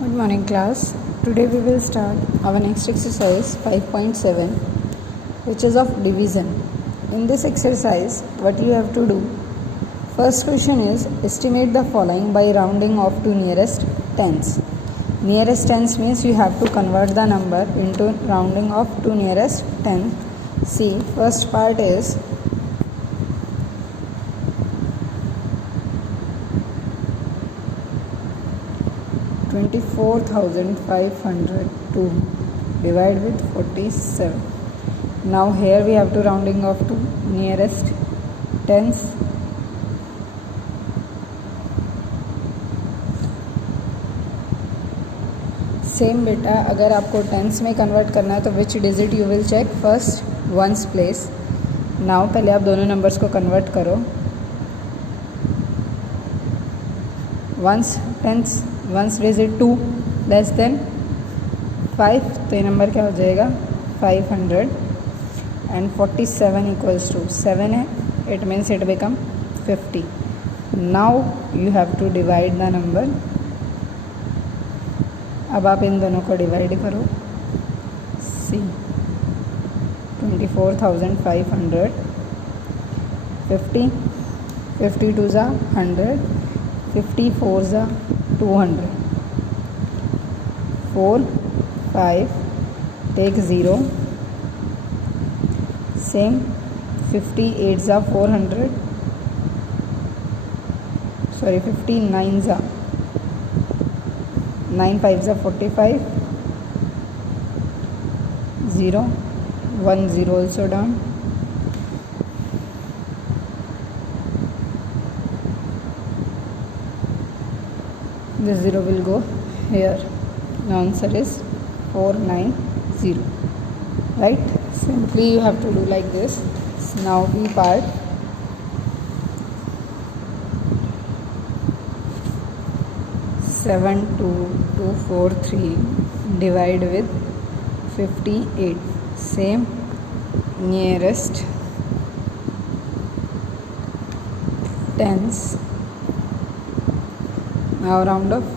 Good morning class. Today we will start our next exercise 5.7, which is of division. In this exercise what you have to do, first question is estimate the following by rounding off to nearest tens. Nearest tens means you have to convert the number into rounding off to nearest 10. See, first part is 24,502 divide with 47. Now here we have to rounding off to nearest tens. Same बेटा, अगर आपको tens में convert करना है तो which digit you will check first, ones place. Now पहले आप दोनों नंबर्स को कन्वर्ट करो. Ones tens, ones digit 2 less than 5, तो ये नंबर क्या हो जाएगा 500. एंड 47 इक्वल्स टू 7 है, it means it become 50. Now you have to divide the number. अब आप इन दोनों को डिवाइड करो. सी 24,500 50, 52 ज़ा 100, 54 ज़ा 200, 4 5 टेक 0, सेम 58 ज़ा 400, सॉरी 59 ज़ा 9 5 ज़ा 45, 0 1 0 also down. This 0 will go here. The answer is 490. Right? Simply you have to do like this. Now B part. Seven two two four three divide with 58. Same nearest tens. Now round off.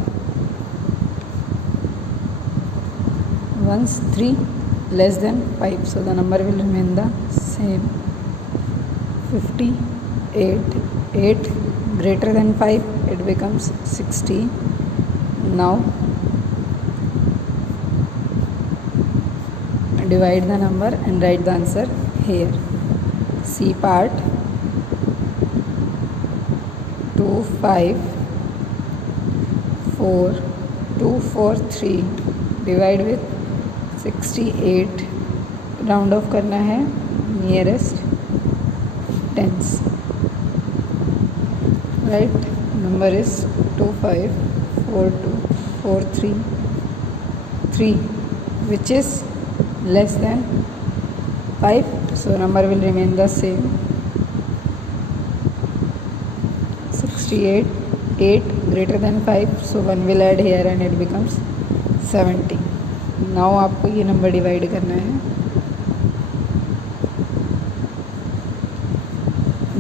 Once 3 less than 5, so the number will remain the same. 58, 8 greater than 5, it becomes 60. Now divide the number and write the answer here. C part 2 5 4 2 4 3 divide with 68. Round of करना है nearest tense. Right, number is 254243 which is less than 5, so number will remain the same. 68, 8 greater than 5, so 1 will add here and it becomes 70. Now आपको ये number divide करना है.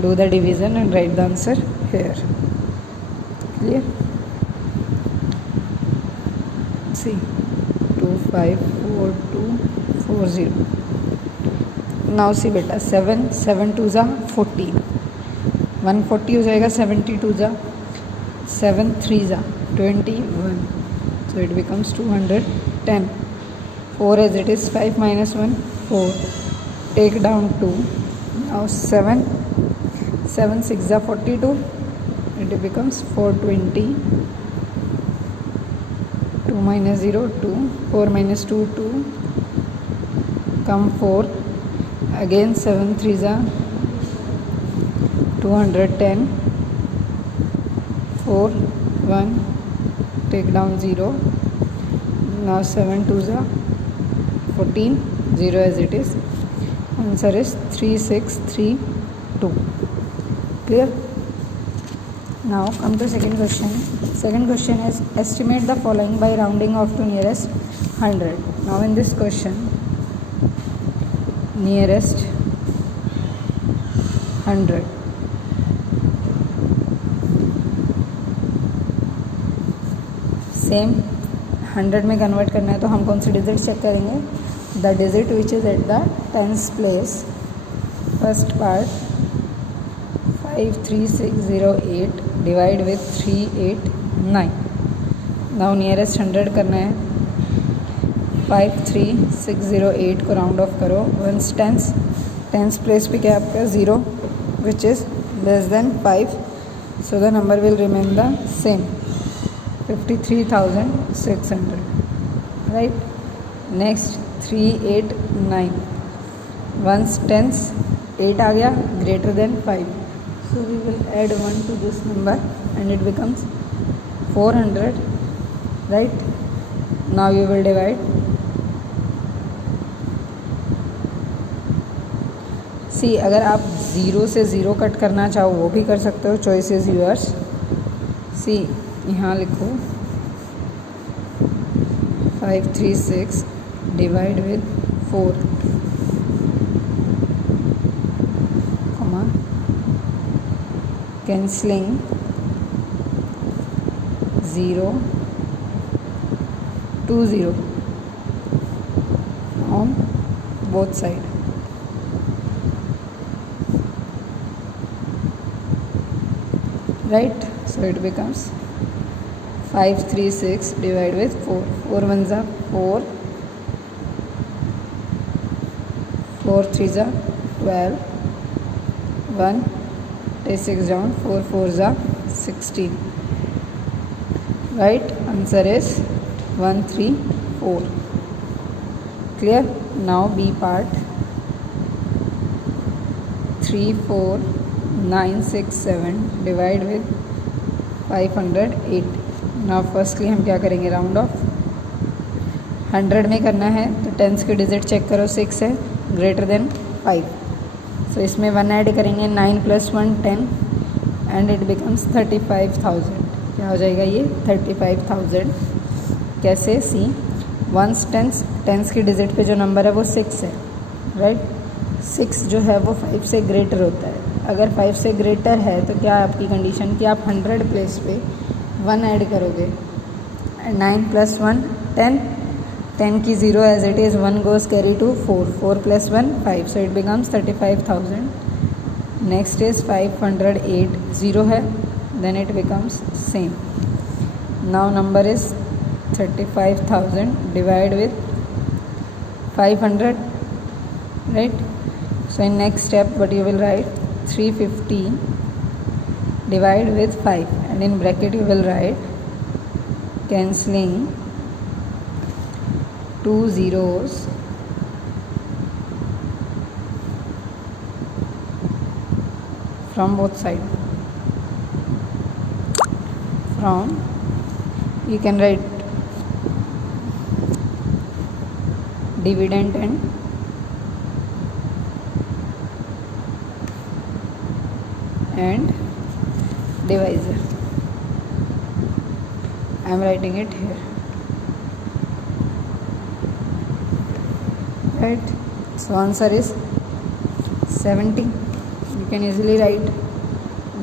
Do the division and write the answer here. Clear? See 254240. Now see बेटा 7 7 2 ज़ा 14, 140 हो जाएगा. 72 ज़ा 7 3 ज़ा 21, so it becomes 210. 4 as it is, 5 minus 1 4, take down 2. Now 7 7 6 ज़ा 42, it becomes 420. 2 minus 0 2, 4 minus 2 2, come 4 again. 7 3 ज़ा 210, 4 1 take down 0. Now 7 2 ज़ा 14, 0 as it is. Answer is 3632. Clear? Now come to second question. Second question is estimate the following by rounding off to nearest 100. Now in this question, nearest 100. Same 100 में convert करना है तो हम कौन सी digit check करेंगे, the digit which is at the tens place. First part 53608 divide with 389. Now nearest 100 करना है. 53608 को राउंड ऑफ करो. वंस टेंस प्लेस पे क्या आपका 0 which is less than 5, so the number will remain the same, 53,600. right. next 389. once tens 8 आ गया greater than 5, so we will add 1 to this number and it becomes 400. right. now you will divide. सी अगर आप 0 से 0 cut करना चाहो वो भी कर सकते हो, चॉइस इज़ यूअर्स. सी यहाँ लिखो 536 divide with 4 comma cancelling 0 2 0 on both side. right. so it becomes 536 divided with 4. 4 ones are 4, 4 threes are 12, 1 take 6 down, 4 fours are 16. right. answer is 134. clear. now B part 34967 divide with 508. Now firstly हम क्या करेंगे, round of. 100 में करना है तो tense की digit check करो, 6 है ग्रेटर देन 5, सो इसमें 1 ऐड करेंगे. 9 + 1 10 एंड इट बिकम्स 35,000. क्या हो जाएगा ये 35,000. कैसे, सी वंस टेंस की डिजिट पे जो नंबर है वो 6 है. राइट. 6 जो है वो 5 से ग्रेटर होता है. अगर 5 से ग्रेटर है तो क्या है आपकी कंडीशन कि आप 100 प्लेस पे 1 ऐड करोगे. 9 + 1 10, 10 की 0 as it is, 1 goes carry to 4, 4 + 1 5, so it becomes 35,000. Next is 508, 0 है, then it becomes same. Now number is 35,000 divide with 500. right. so in next step what you will write, 350 divide with 5 and in bracket you will write cancelling 2 zeros from both side. From you can write dividend and divisor. I am writing it here. right. so answer is 70. you can easily write.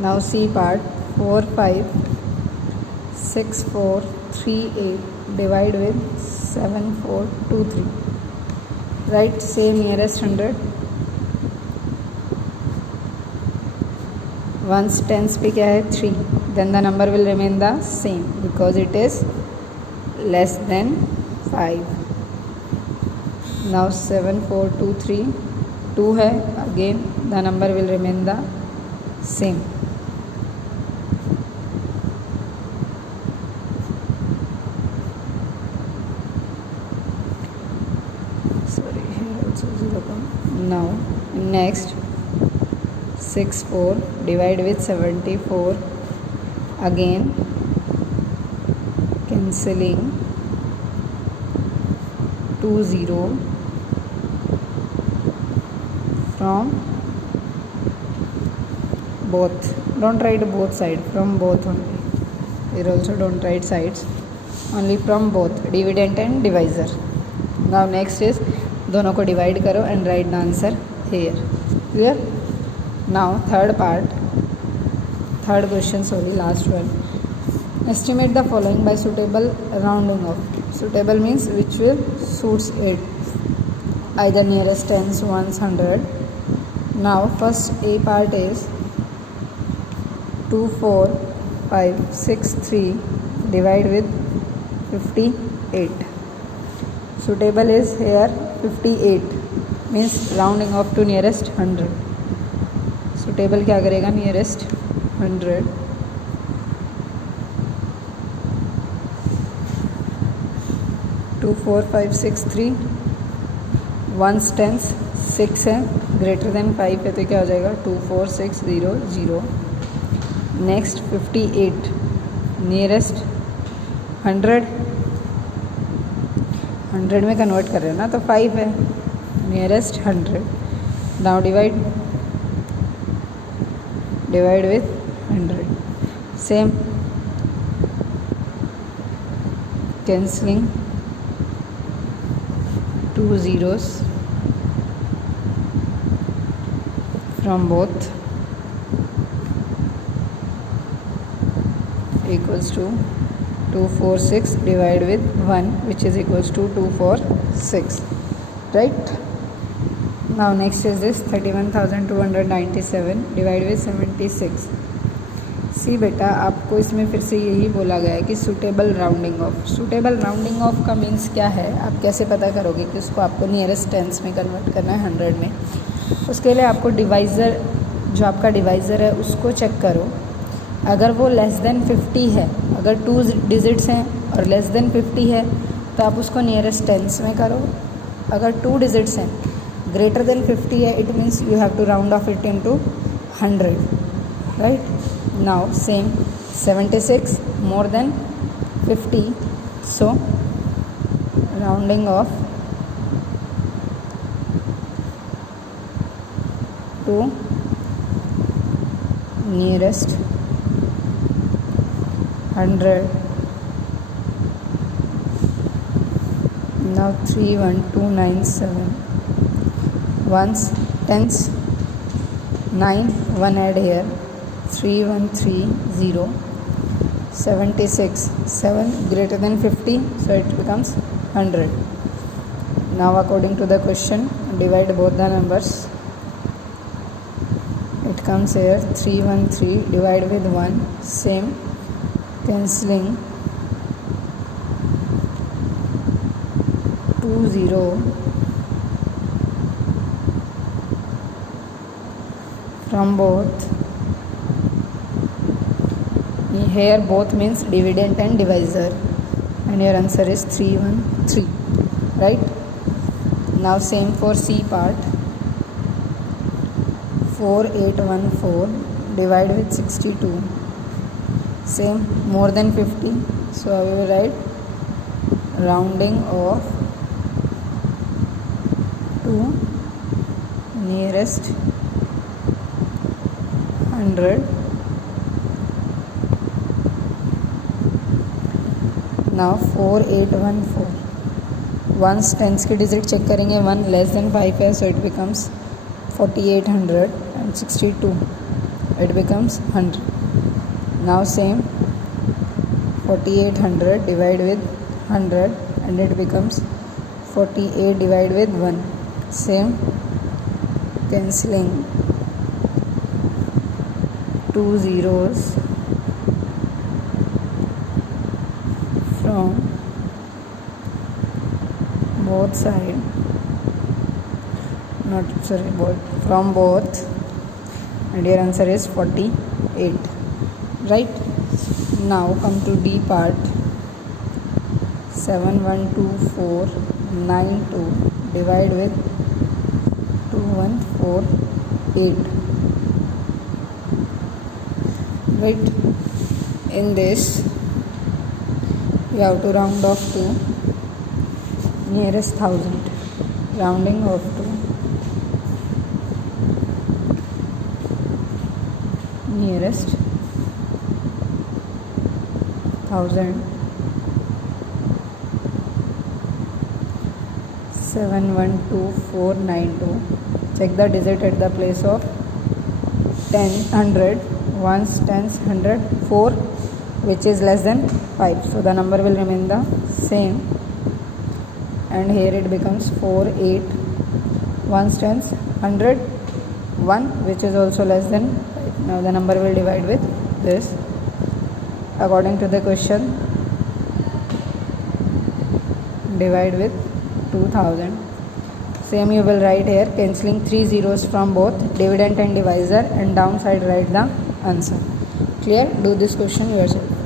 now C part 456438 divide with 7423. right. say nearest 100. once tens पे क्या है 3, then the number will remain the same because it is less than 5. now 7423 2 है, again the number will remain the same. sorry here also 0. now next 64 divide with 74, again cancelling 2 0 from both. don't write both side, from both only. here also don't write sides, only from both, dividend and divisor. now next is दोनों को divide करो and write the answer here. clear. now third part, third question, sorry, last one. Estimate the following by suitable rounding off. Suitable means which will suits it, either nearest tens, ones, 100. Now first A part is 2, 4, 5, 6, 3 divide with 58. Suitable is here 58 means rounding off to nearest 100. Suitable क्या करेगा, nearest 100. To 4, 5, 6, 3 1s 10s 6 है, greater than 5 है तो क्या हो जाएगा 2, 4, 6, 0, 0. Next 58 nearest 100 में convert कर रहे हो ना तो 5 है, nearest 100. Now divide with 100. Same cancelling 2 zeros from both equals to 2, 4, 6 divide with 1 which is equals to 2, 4, 6. Right? Now next is this 31,297 divide with 76. सी बेटा आपको इसमें फिर से यही बोला गया है कि suitable rounding off. Suitable rounding off का मीन्स क्या है, आप कैसे पता करोगे कि उसको आपको नियरेस्ट टेंस में कन्वर्ट करना है 100 में. उसके लिए आपको डिवाइज़र, जो आपका डिवाइज़र है उसको चेक करो. अगर वो लेस देन 50 है, अगर 2 डिजिट्स हैं और लेस देन 50 है तो आप उसको नियरेस्ट टेंस में करो. अगर 2 डिजिट्स हैं ग्रेटर देन 50 है it means you have to round off it into 100. Right? Now same 76 more than 50, so rounding off to nearest 100. Now 31297 ones, tens, 9, 1 add here 3130. 76 7 greater than 50 so it becomes 100. Now according to the question divide both the numbers. It comes here 313 divide with 1, same cancelling 20 from both. Here both means dividend and divisor and your answer is 313. Right? Now same for C part 4814 divide with 62, same more than 50 so I will write rounding off to nearest 100. Now 4814 ones tens की digit check करेंगे, 1 less than 5 है सो it becomes 4800 and 62 it becomes 100. Now same 4800 divide with 100 and it becomes 48 divide with 1, same cancelling 2 zeros from both side, not sorry both, from both and your answer is 48. Right? Now come to D part 7129492 divide with 2148. Right? In this you have to round off to nearest 1000, rounding off to nearest 1000. 712492. Check the digit at the place of 10, 100, ones, tens, 100, 4 which is less than 5, so the number will remain the same, and here it becomes 4, 8, 1 tens 100, 1 which is also less than 5. Now the number will divide with this according to the question. Divide with 2000. Same you will write here, cancelling 3 zeros from both dividend and divisor, and downside write the answer. Clear? Do this question yourself.